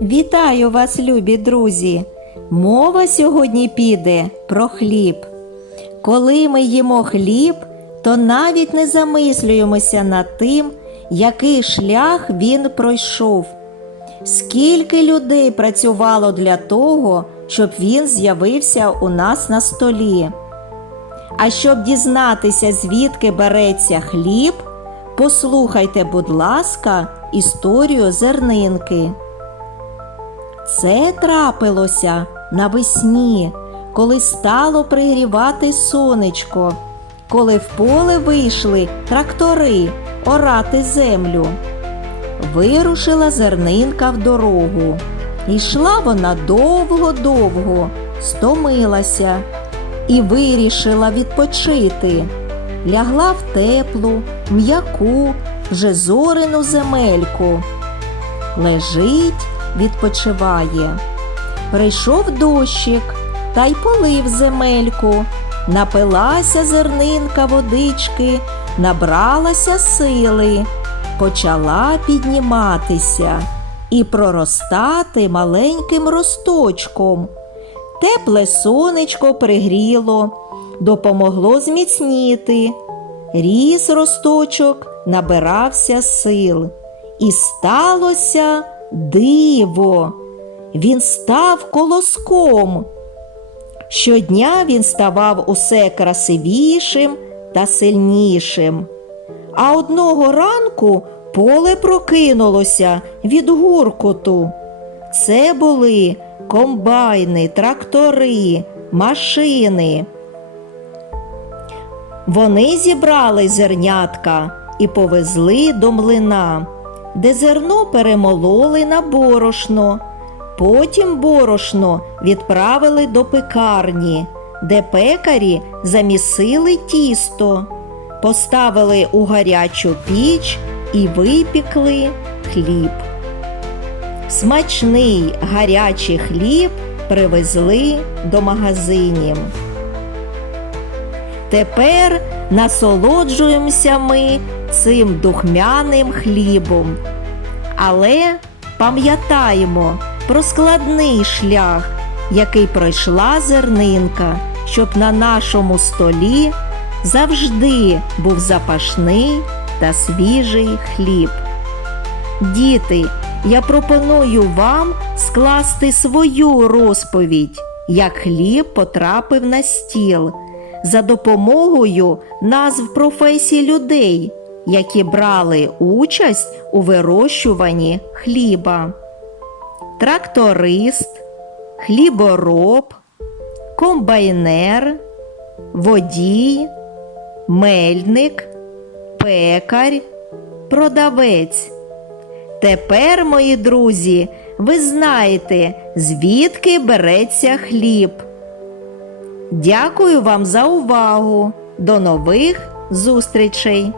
Вітаю вас, любі друзі! Мова сьогодні піде про хліб. Коли ми їмо хліб, то навіть не замислюємося над тим, який шлях він пройшов. Скільки людей працювало для того, щоб він з'явився у нас на столі. А щоб дізнатися, звідки береться хліб, послухайте, будь ласка, історію зернинки. Це трапилося навесні, коли стало пригрівати сонечко, коли в поле вийшли трактори орати землю. Вирушила зернинка в дорогу. Йшла вона довго-довго, стомилася і вирішила відпочити. Лягла в теплу, м'яку, вже зорену земельку. Лежить, відпочиває. Прийшов дощик та й полив земельку. Напилася зернинка водички, набралася сили, почала підніматися і проростати маленьким росточком. Тепле сонечко пригріло, допомогло зміцніти. Ріс росточок, набирався сил. І сталося диво. Він став колоском. Щодня він ставав усе красивішим та сильнішим. А одного ранку поле прокинулося від гуркоту. Це були комбайни, трактори, машини. Вони зібрали зернятка і повезли до млина, де зерно перемололи на борошно. Потім борошно відправили до пекарні, де пекарі замісили тісто, поставили у гарячу піч і випікли хліб. Смачний гарячий хліб привезли до магазинів. Тепер насолоджуємося ми цим духмяним хлібом. Але пам'ятаємо про складний шлях, який пройшла зернинка, щоб на нашому столі завжди був запашний та свіжий хліб. Діти, я пропоную вам скласти свою розповідь, як хліб потрапив на стіл за допомогою назв професій людей, які брали участь у вирощуванні хліба. Тракторист, хлібороб, комбайнер, водій, мельник, пекар, продавець. Тепер, мої друзі, ви знаєте, звідки береться хліб. Дякую вам за увагу. До нових зустрічей!